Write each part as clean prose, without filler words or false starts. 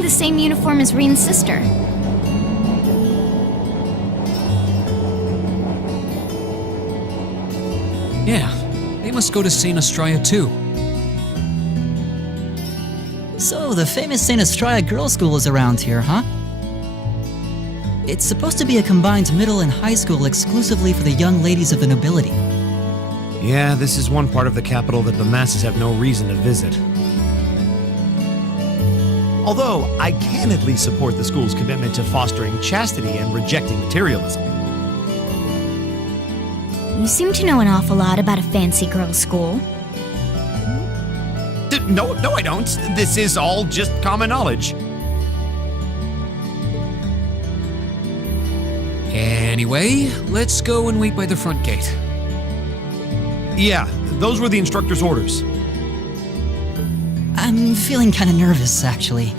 wearing the same uniform as Reen's sister. Yeah, they must go to St. Estrella too. So, the famous St. Estrella Girls' School is around here, huh? It's supposed to be a combined middle and high school exclusively for the young ladies of the nobility. Yeah, this is one part of the capital that the masses have no reason to visit. Although, I can at least support the school's commitment to fostering chastity and rejecting materialism. You seem to know an awful lot about a fancy girls' school. No, I don't. This is all just common knowledge. Anyway, let's go and wait by the front gate. Yeah, those were the instructor's orders. I'm feeling kinda nervous, actually.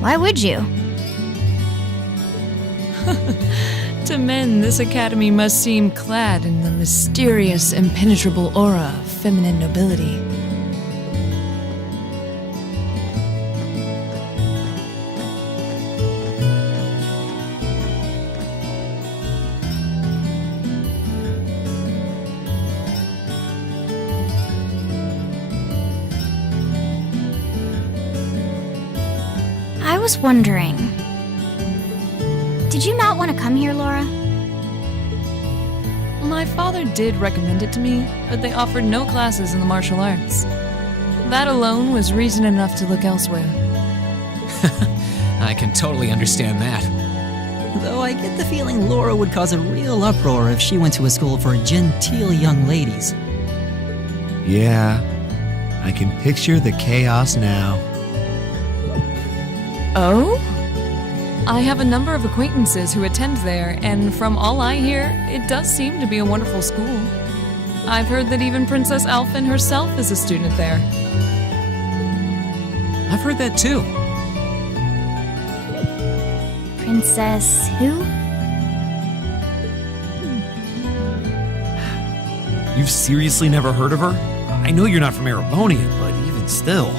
Why would you? To men, this academy must seem clad in the mysterious, impenetrable aura of feminine nobility. I was wondering, did you not want to come here, Laura? My father did recommend it to me, but they offered no classes in the martial arts. That alone was reason enough to look elsewhere. I can totally understand that. Though I get the feeling Laura would cause a real uproar if she went to a school for genteel young ladies. Yeah, I can picture the chaos now. Oh? I have a number of acquaintances who attend there, and from all I hear, it does seem to be a wonderful school. I've heard that even Princess Alphen herself is a student there. I've heard that too. Princess who? You've seriously never heard of her? I know you're not from Erebonia, but even still.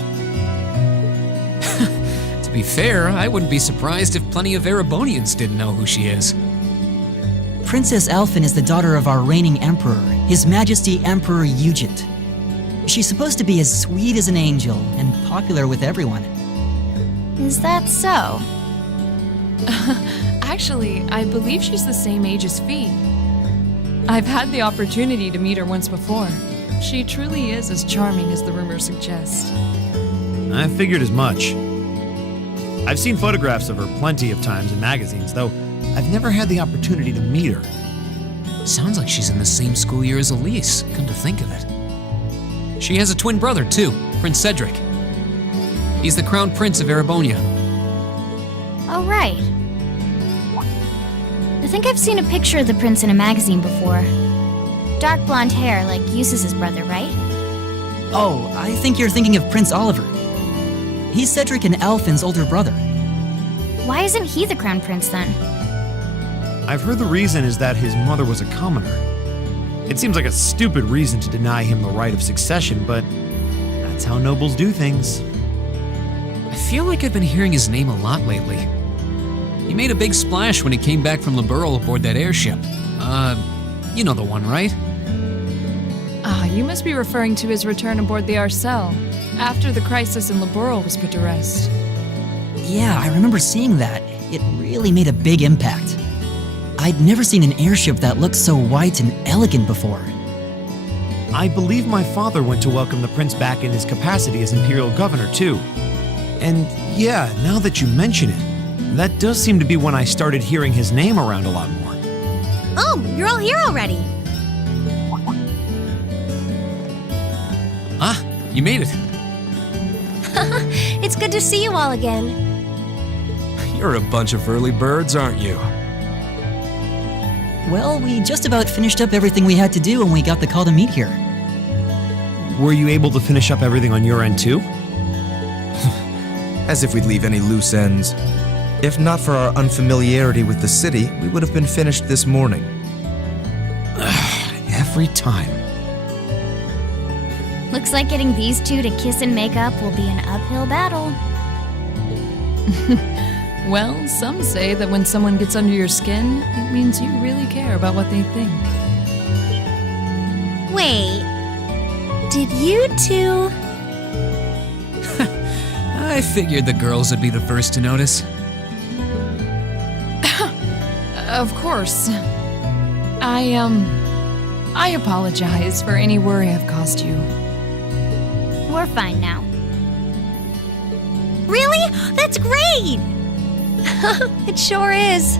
To be fair, I wouldn't be surprised if plenty of Erebonians didn't know who she is. Princess Alphen is the daughter of our reigning emperor, His Majesty Emperor Ugent. She's supposed to be as sweet as an angel and popular with everyone. Is that so? Actually, I believe she's the same age as Fee. I've had the opportunity to meet her once before. She truly is as charming as the rumors suggest. I figured as much. I've seen photographs of her plenty of times in magazines, though I've never had the opportunity to meet her. Sounds like she's in the same school year as Elise, come to think of it. She has a twin brother, too, Prince Cedric. He's the crown prince of Erebonia. Oh, right. I think I've seen a picture of the prince in a magazine before. Dark blonde hair, like Eustace's brother, right? Oh, I think you're thinking of Prince Oliver. He's Cedric and Alphen's older brother. Why isn't he the crown prince then? I've heard the reason is that his mother was a commoner. It seems like a stupid reason to deny him the right of succession, but that's how nobles do things. I feel like I've been hearing his name a lot lately. He made a big splash when he came back from Liberl aboard that airship. You know the one, right? Ah, you must be referring to his return aboard the Arcel, after the crisis in Liberl was put to rest. Yeah, I remember seeing that. It really made a big impact. I'd never seen an airship that looked so white and elegant before. I believe my father went to welcome the prince back in his capacity as imperial governor, too. And yeah, now that you mention it, that does seem to be when I started hearing his name around a lot more. Oh, you're all here already. Ah, you made it. It's good to see you all again. You're a bunch of early birds, aren't you? Well, we just about finished up everything we had to do when we got the call to meet here. Were you able to finish up everything on your end, too? As if we'd leave any loose ends. If not for our unfamiliarity with the city, we would have been finished this morning. Every time. Looks like getting these two to kiss and make up will be an uphill battle. Well, some say that when someone gets under your skin, it means you really care about what they think. Wait. Did you two... I figured the girls would be the first to notice. Of course. I apologize for any worry I've caused you. We're fine now. Really? That's great! It sure is.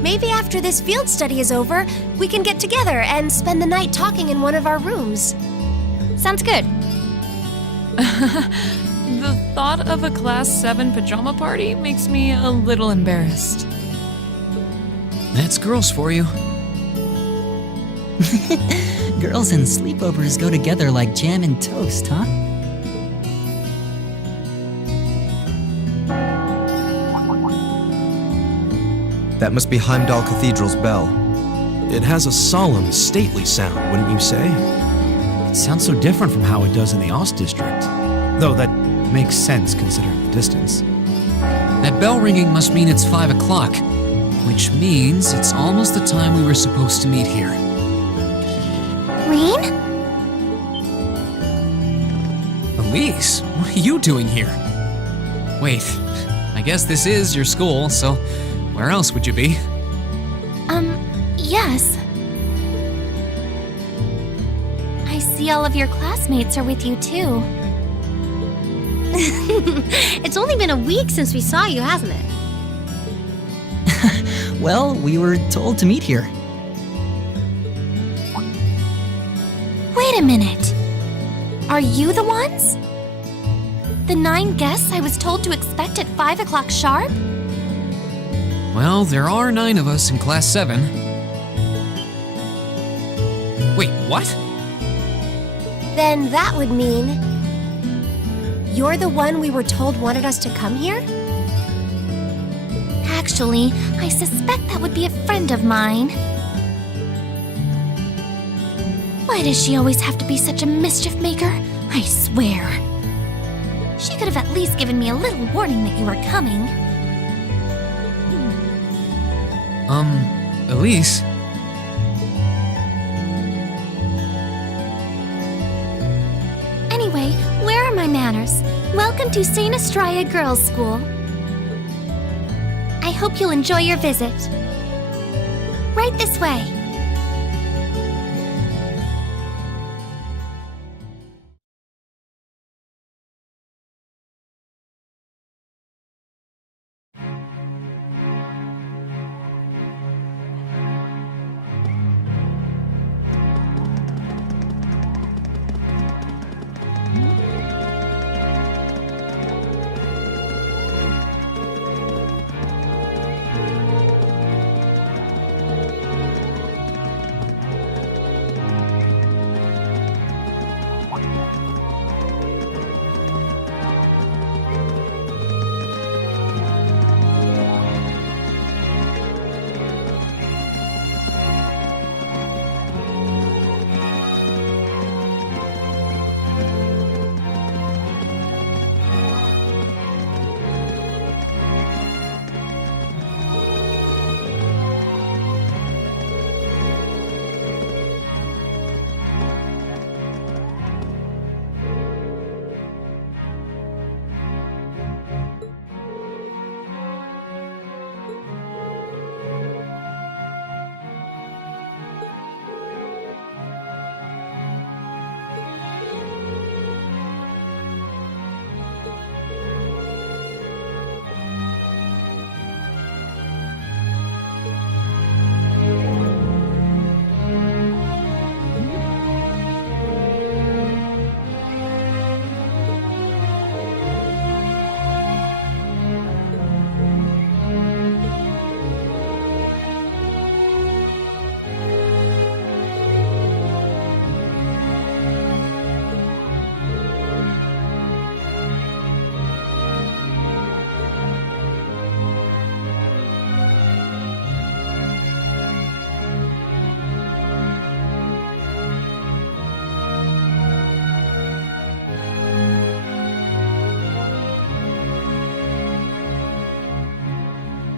Maybe after this field study is over, we can get together and spend the night talking in one of our rooms. Sounds good. The thought of a Class 7 pajama party makes me a little embarrassed. That's girls for you. Girls and sleepovers go together like jam and toast, huh? That must be Heimdall Cathedral's bell. It has a solemn, stately sound, wouldn't you say? It sounds so different from how it does in the Ost district. Though that makes sense considering the distance. That bell ringing must mean it's 5 o'clock, which means it's almost the time we were supposed to meet here. Rain? Elise, what are you doing here? Wait, I guess this is your school, so where else would you be? Yes. I see all of your classmates are with you too. It's only been a week since we saw you, hasn't it? Well, we were told to meet here. Wait a minute. Are you the ones? The 9 guests I was told to expect at 5 o'clock sharp? Well, there are 9 of us in Class 7. Wait, what? Then that would mean... you're the one we were told wanted us to come here? Actually, I suspect that would be a friend of mine. Why does she always have to be such a mischief maker? I swear. She could have at least given me a little warning that you were coming. Elise? Anyway, where are my manners? Welcome to St. Estrella Girls' School. I hope you'll enjoy your visit. Right this way.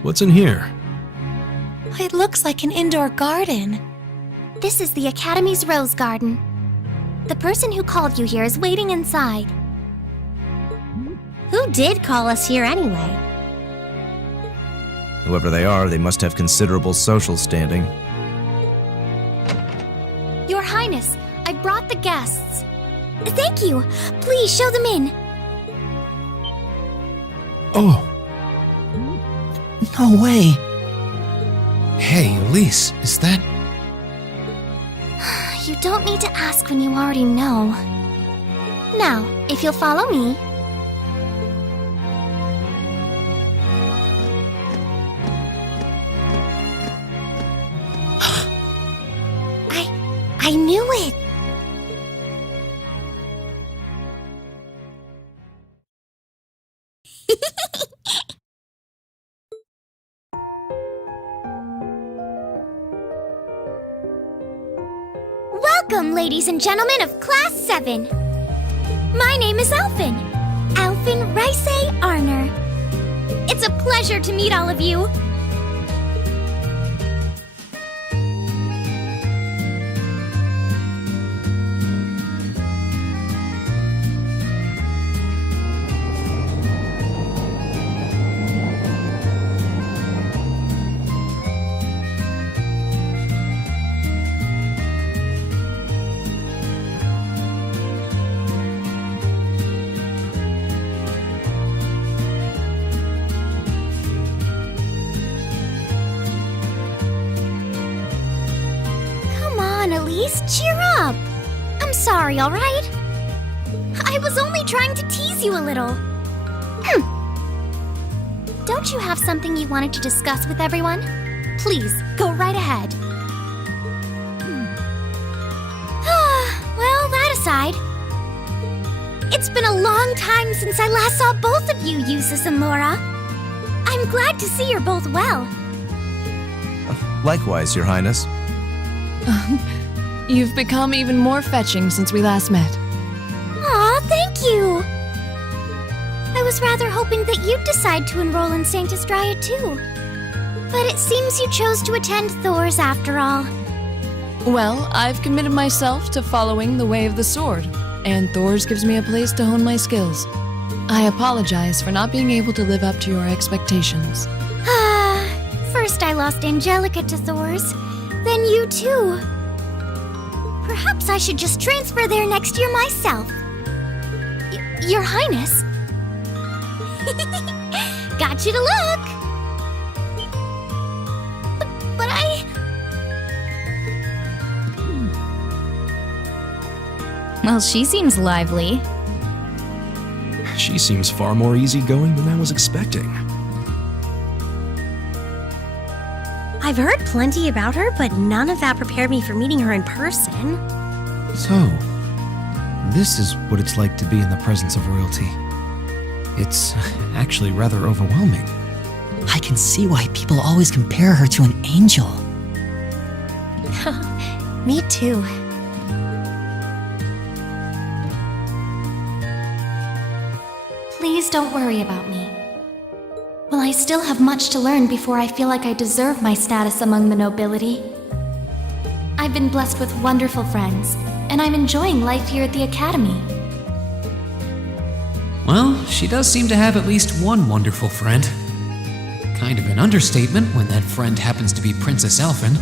What's in here? It looks like an indoor garden. This is the Academy's rose garden. The person who called you here is waiting inside. Who did call us here anyway? Whoever they are, they must have considerable social standing. Your Highness, I brought the guests. Thank you. Please show them in. Oh, No way. Hey, Elise, is that... You don't need to ask when you already know. Now, if you'll follow me. I knew it! Welcome, ladies and gentlemen of Class 7. My name is Alphin. Alphin Rice Arner. It's a pleasure to meet all of you. Elise, cheer up! I'm sorry, alright? I was only trying to tease you a little. Don't you have something you wanted to discuss with everyone? Please, go right ahead. Well, that aside, it's been a long time since I last saw both of you, Eustace and Laura. I'm glad to see you're both well. Likewise, Your Highness. You've become even more fetching since we last met. Aw, thank you! I was rather hoping that you'd decide to enroll in Sanctus Dryad too. But it seems you chose to attend Thor's after all. Well, I've committed myself to following the way of the sword, and Thor's gives me a place to hone my skills. I apologize for not being able to live up to your expectations. First I lost Angelica to Thor's, then you too. Perhaps I should just transfer there next year myself. Your Highness. Got you to look. But I... Well, she seems lively. She seems far more easygoing than I was expecting. I've heard plenty about her, but none of that prepared me for meeting her in person. so this is what it's like to be in the presence of royalty. It's actually rather overwhelming. I can see why people always compare her to an angel. Me too. Please don't worry about me. Well, I still have much to learn before I feel like I deserve my status among the nobility. I've been blessed with wonderful friends, and I'm enjoying life here at the Academy. Well, she does seem to have at least one wonderful friend. Kind of an understatement when that friend happens to be Princess Elfin.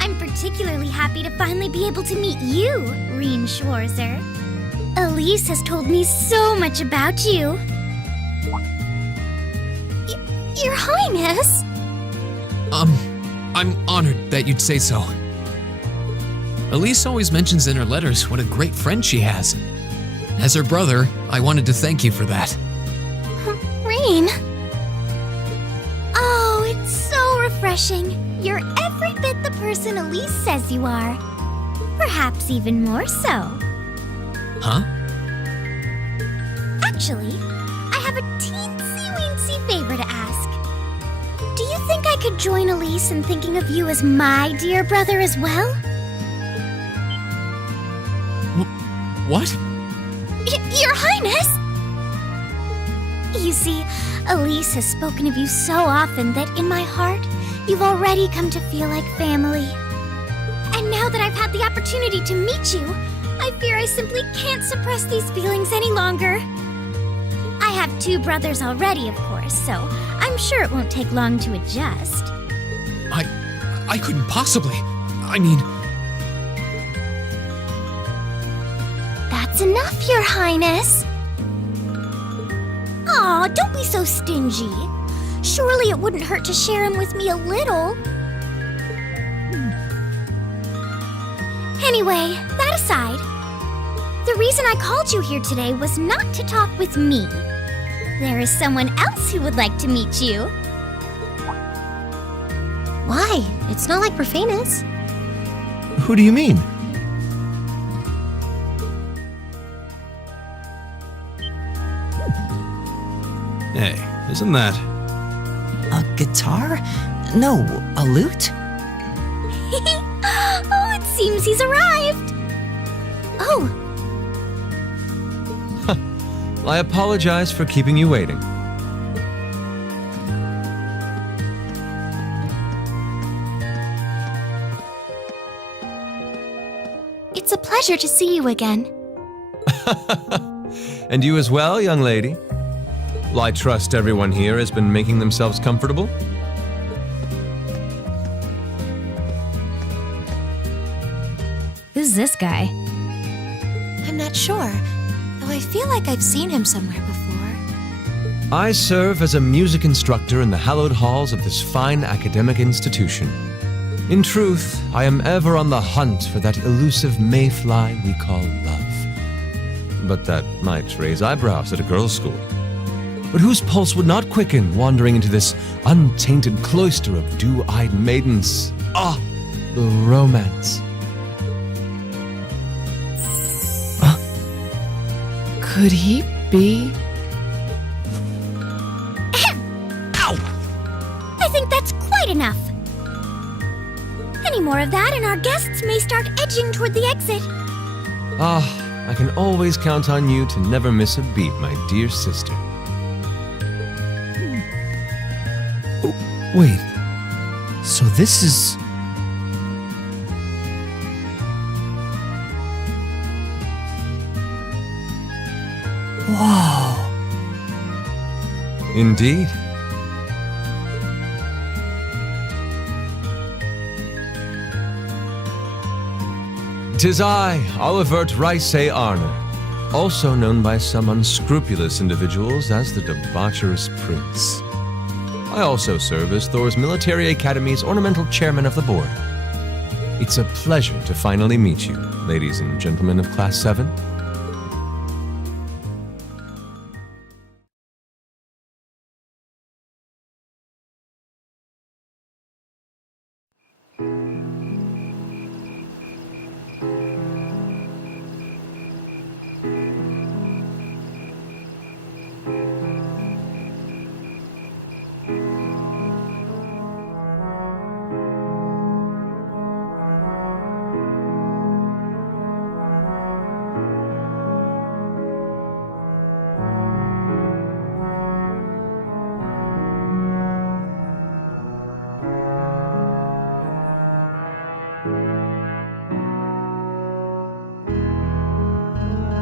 I'm particularly happy to finally be able to meet you, Reen Schwarzer. Elise has told me so much about you. Your Highness! I'm honored that you'd say so. Elise always mentions in her letters what a great friend she has. As her brother, I wanted to thank you for that. Reen? Oh, it's so refreshing. You're every bit the person Elise says you are. Perhaps even more so. Huh? Actually, I have a teensy-weensy favor to ask. Do you think I could join Elise in thinking of you as my dear brother as well? What? Your Highness! You see, Elise has spoken of you so often that in my heart, you've already come to feel like family. And now that I've had the opportunity to meet you, I fear I simply can't suppress these feelings any longer. I have 2 brothers already, of course, so I'm sure it won't take long to adjust. I couldn't possibly. I mean, That's enough, Your Highness. Aw, don't be so stingy. Surely it wouldn't hurt to share him with me a little. Anyway, that aside, the reason I called you here today was not to talk with me. There is someone else who would like to meet you. Why? It's not like we're famous. Who do you mean? Hey, isn't that... A guitar? No, a lute? Oh, it seems he's arrived. Oh, I apologize for keeping you waiting. It's a pleasure to see you again. And you as well, young lady? Well, I trust everyone here has been making themselves comfortable? Who's this guy? I'm not sure, though I feel like I've seen him somewhere before. I serve as a music instructor in the hallowed halls of this fine academic institution. In truth, I am ever on the hunt for that elusive mayfly we call love. But that might raise eyebrows at a girls' school. But whose pulse would not quicken wandering into this untainted cloister of dew-eyed maidens? Ah, the romance. Could he be? I think that's quite enough. Any more of that and our guests may start edging toward the exit. Ah, I can always count on you to never miss a beat, my dear sister. Wait, so this is... Whoa. Indeed. Tis I, Olivert Rice Arner, also known by some unscrupulous individuals as the Debaucherous Prince. I also serve as Thor's Military Academy's ornamental chairman of the board. It's a pleasure to finally meet you, ladies and gentlemen of Class 7.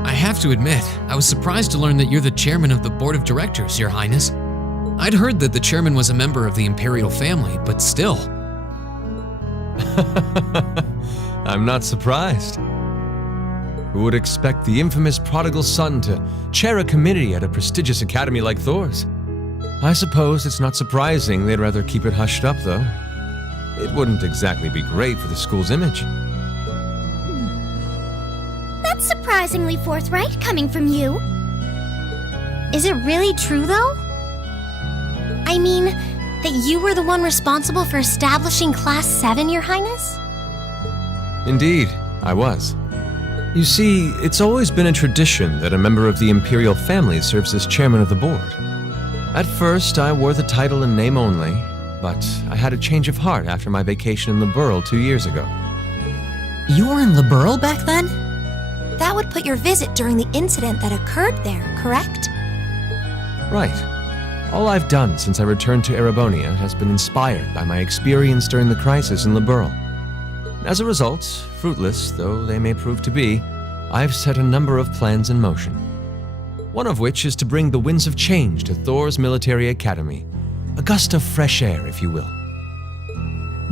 I have to admit, I was surprised to learn that you're the chairman of the board of directors, Your Highness. I'd heard that the chairman was a member of the imperial family, but still. I'm not surprised. Who would expect the infamous prodigal son to chair a committee at a prestigious academy like Thor's? I suppose it's not surprising they'd rather keep it hushed up, though. It wouldn't exactly be great for the school's image. That's surprisingly forthright coming from you. Is it really true, though? I mean, that you were the one responsible for establishing Class 7, Your Highness? Indeed, I was. You see, it's always been a tradition that a member of the imperial family serves as chairman of the board. At first, I wore the title in name only, but I had a change of heart after my vacation in Liberl 2 years ago. You were in Liberl back then? That would put your visit during the incident that occurred there, correct? Right. All I've done since I returned to Erebonia has been inspired by my experience during the crisis in Liberl. As a result, fruitless though they may prove to be, I've set a number of plans in motion. One of which is to bring the winds of change to Thor's military academy. A gust of fresh air, if you will.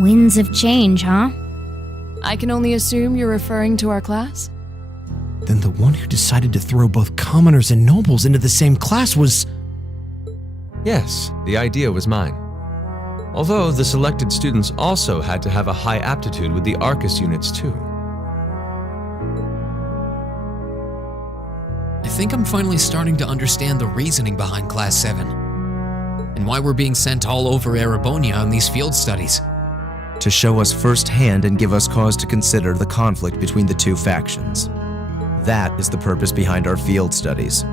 Winds of change, huh? I can only assume you're referring to our class? Then the one who decided to throw both commoners and nobles into the same class was... Yes, the idea was mine. Although the selected students also had to have a high aptitude with the Arcus units too. I think I'm finally starting to understand the reasoning behind Class 7. And why we're being sent all over Erebonia on these field studies. To show us firsthand and give us cause to consider the conflict between the two factions. That is the purpose behind our field studies.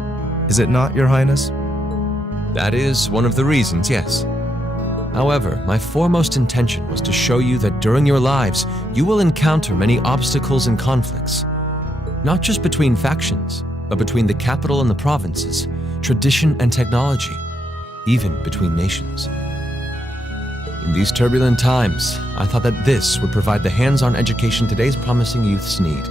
Is it not, Your Highness? That is one of the reasons, yes. However, my foremost intention was to show you that during your lives, you will encounter many obstacles and conflicts. Not just between factions, but between the capital and the provinces, tradition and technology, even between nations. In these turbulent times, I thought that this would provide the hands-on education today's promising youths need.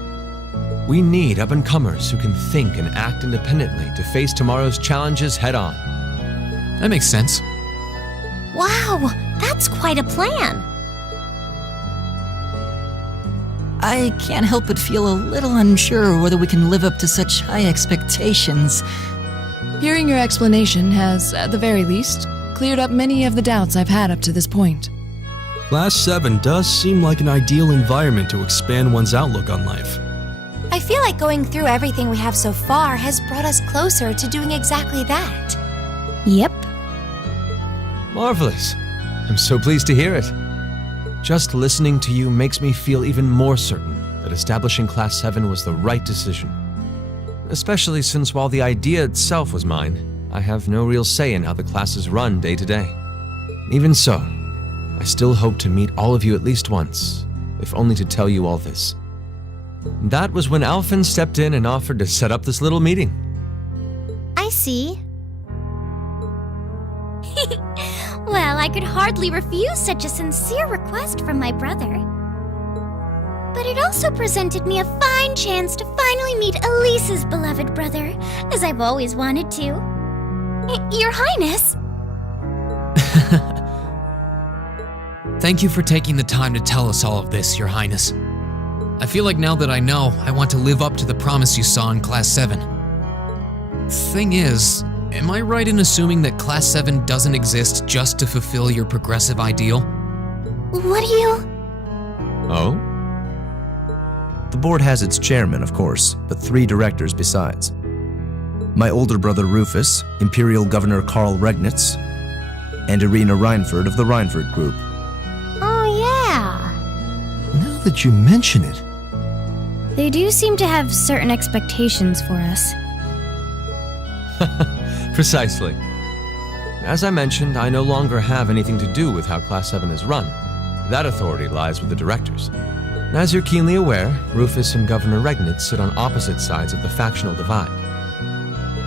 We need up-and-comers who can think and act independently to face tomorrow's challenges head-on. That makes sense. Wow, that's quite a plan. I can't help but feel a little unsure whether we can live up to such high expectations. Hearing your explanation has, at the very least, cleared up many of the doubts I've had up to this point. Class 7 does seem like an ideal environment to expand one's outlook on life. I feel like going through everything we have so far has brought us closer to doing exactly that. Yep. Marvelous. I'm so pleased to hear it. Just listening to you makes me feel even more certain that establishing Class 7 was the right decision. Especially since while the idea itself was mine, I have no real say in how the classes run day to day. Even so, I still hope to meet all of you at least once, if only to tell you all this. That was when Alphen stepped in and offered to set up this little meeting. I see. Well, I could hardly refuse such a sincere request from my brother. But it also presented me a fine chance to finally meet Elise's beloved brother, as I've always wanted to. Your Highness! Thank you for taking the time to tell us all of this, Your Highness. I feel like now that I know, I want to live up to the promise you saw in Class 7. Thing is, am I right in assuming that Class 7 doesn't exist just to fulfill your progressive ideal? What do you... Oh? The board has its chairman, of course, but 3 directors besides. My older brother Rufus, Imperial Governor Karl Regnitz, and Irina Reinford of the Reinford Group. Oh, yeah. Now that you mention it, They do seem to have certain expectations for us. Precisely. As I mentioned, I no longer have anything to do with how Class 7 is run. That authority lies with the directors. As you're keenly aware, Rufus and Governor Regnitz sit on opposite sides of the factional divide.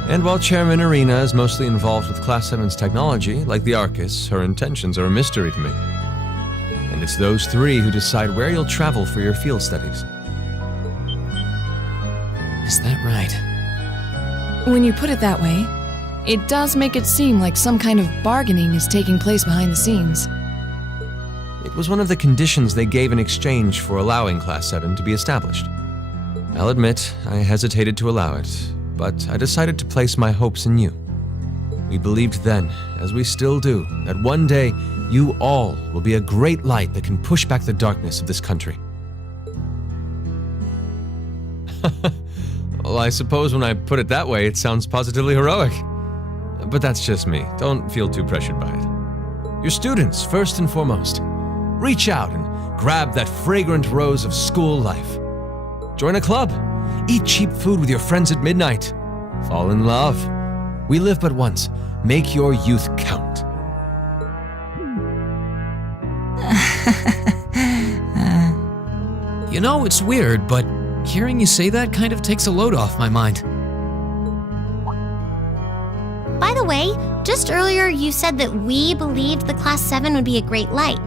And while Chairman Irina is mostly involved with Class 7's technology, like the Arcus, her intentions are a mystery to me. And it's those 3 who decide where you'll travel for your field studies. Is that right? When you put it that way, it does make it seem like some kind of bargaining is taking place behind the scenes. It was one of the conditions they gave in exchange for allowing Class 7 to be established. I'll admit, I hesitated to allow it, but I decided to place my hopes in you. We believed then, as we still do, that one day you all will be a great light that can push back the darkness of this country. Well, I suppose when I put it that way, it sounds positively heroic. But that's just me. Don't feel too pressured by it. Your students, first and foremost. Reach out and grab that fragrant rose of school life. Join a club. Eat cheap food with your friends at midnight. Fall in love. We live but once. Make your youth count. You know, it's weird, but hearing you say that kind of takes a load off my mind. By the way, Just earlier, you said that we believed the Class 7 would be a great light.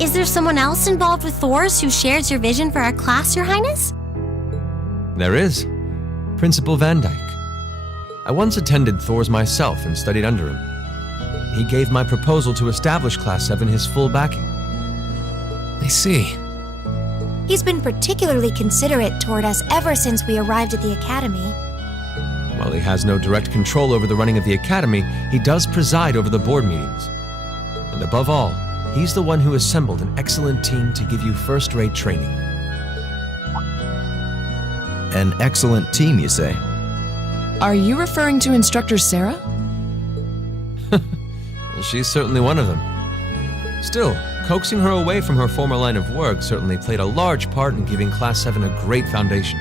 Is there someone else involved with Thor's who shares your vision for our class, Your Highness? There is. Principal Van Dyke. I once attended Thor's myself and studied under him. He gave my proposal to establish Class 7 his full backing. I see. He's been particularly considerate toward us ever since we arrived at the Academy. While he has no direct control over the running of the Academy, he does preside over the board meetings. And above all, he's the one who assembled an excellent team to give you first-rate training. An excellent team, you say? Are you referring to Instructor Sarah? Well, she's certainly one of them. Still, coaxing her away from her former line of work certainly played a large part in giving Class 7 a great foundation.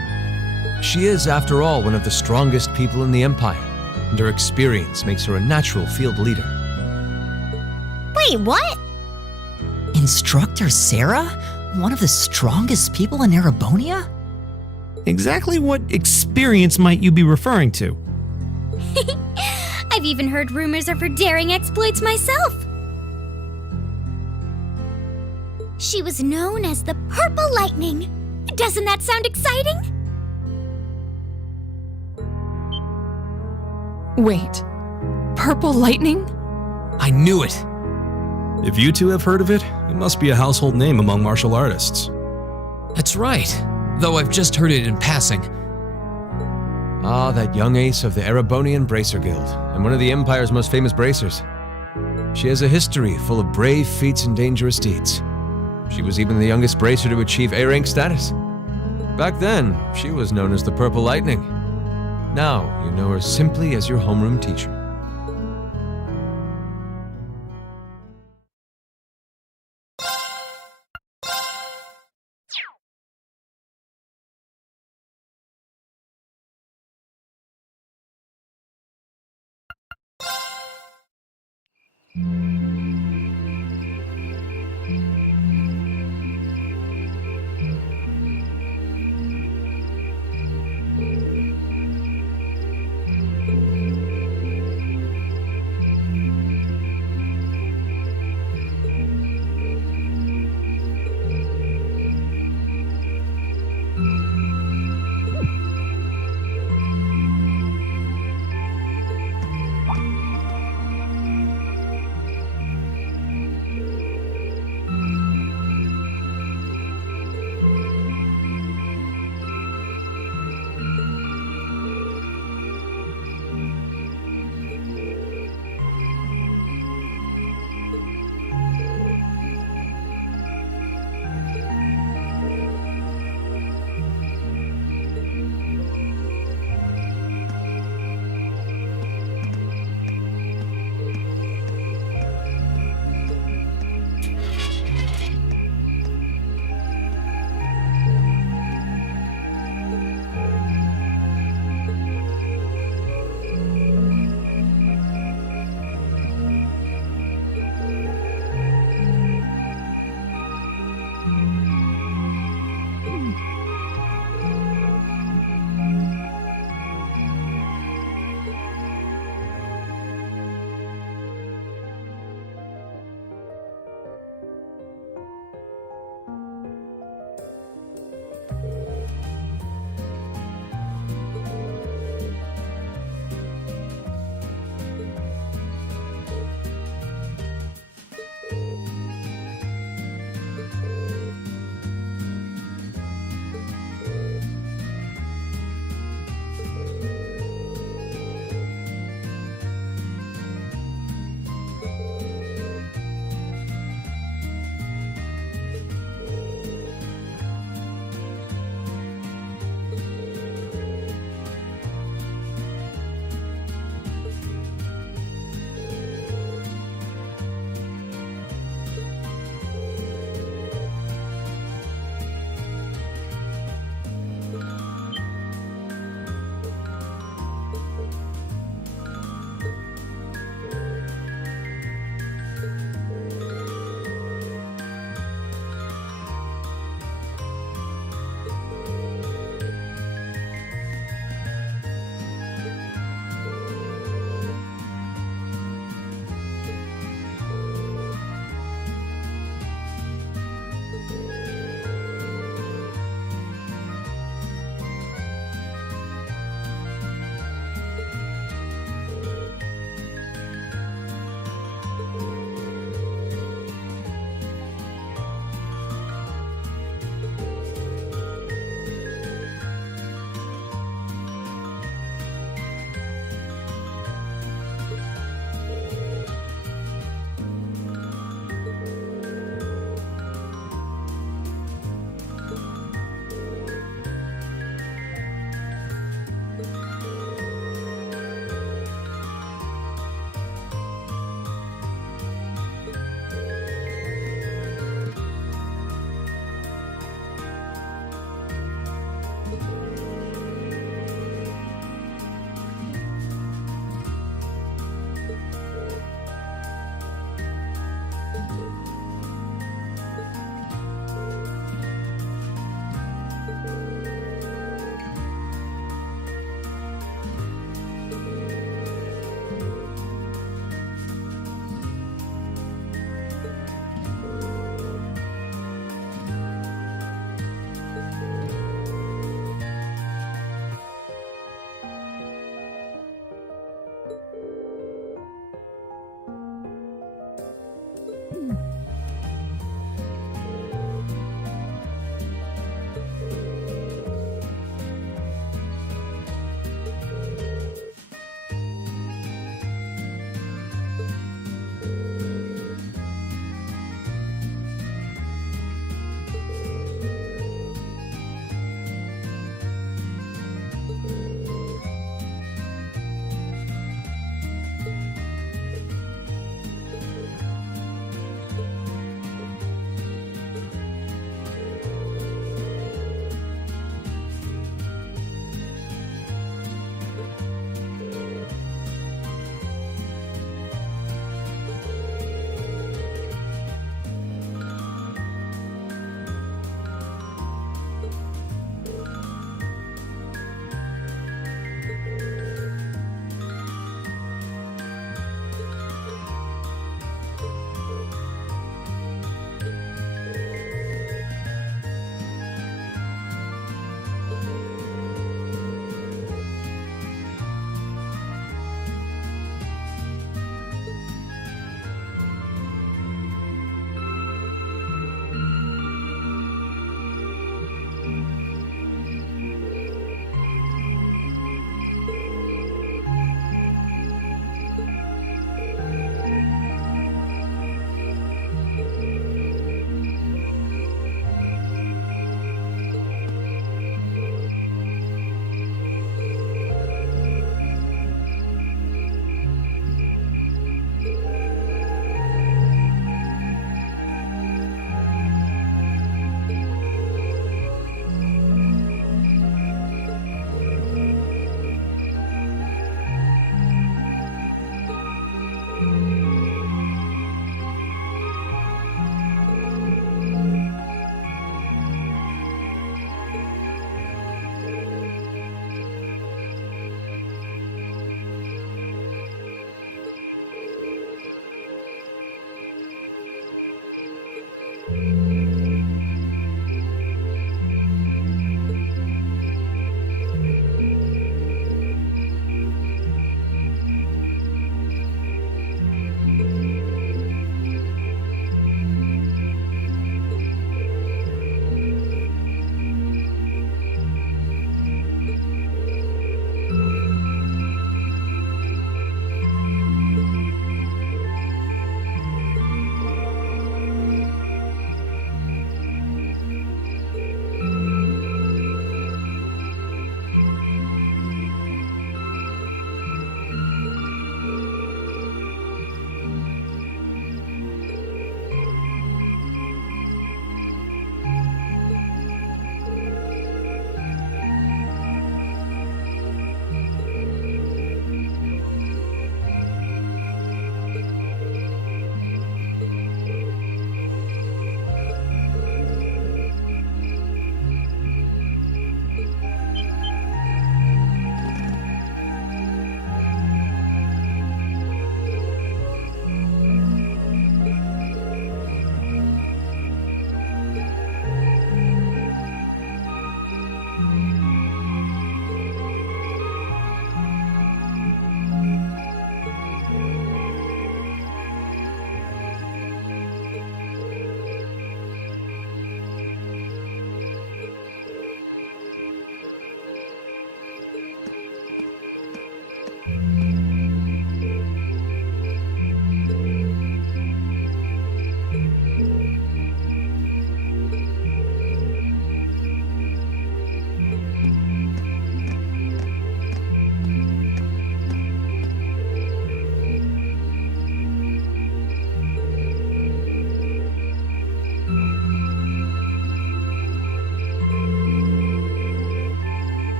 She is, after all, one of the strongest people in the Empire, and her experience makes her a natural field leader. Wait, what? Instructor Sarah? One of the strongest people in Erebonia? Exactly what experience might you be referring to? I've even heard rumors of her daring exploits myself. She was known as the Purple Lightning. Doesn't that sound exciting? Wait, Purple Lightning? I knew it. If you two have heard of it, it must be a household name among martial artists. That's right, though I've just heard it in passing. Ah, that young ace of the Erebonian Bracer Guild, and one of the Empire's most famous bracers. She has a history full of brave feats and dangerous deeds. She was even the youngest bracer to achieve A-rank status. Back then, she was known as the Purple Lightning. Now, you know her simply as your homeroom teacher.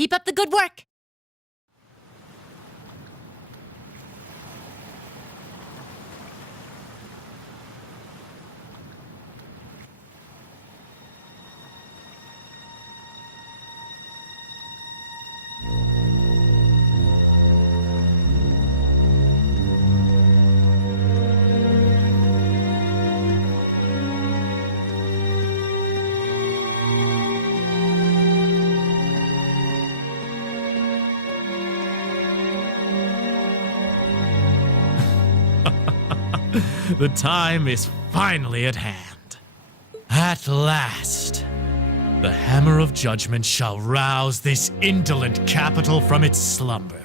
Keep up the good work. The time is finally at hand. At last, the hammer of judgment shall rouse this indolent capital from its slumber.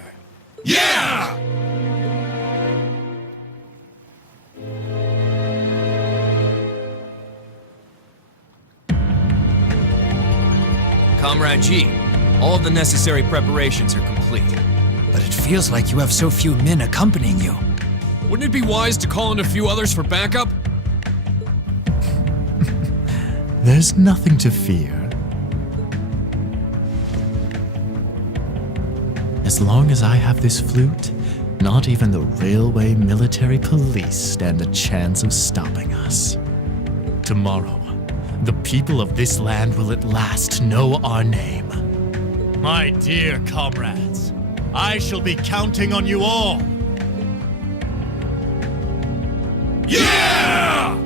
Yeah! Comrade G, all of the necessary preparations are complete. But it feels like you have so few men accompanying you. Wouldn't it be wise to call in a few others for backup? There's nothing to fear. As long as I have this flute, not even the railway military police stand a chance of stopping us. Tomorrow, the people of this land will at last know our name. My dear comrades, I shall be counting on you all. Yeah!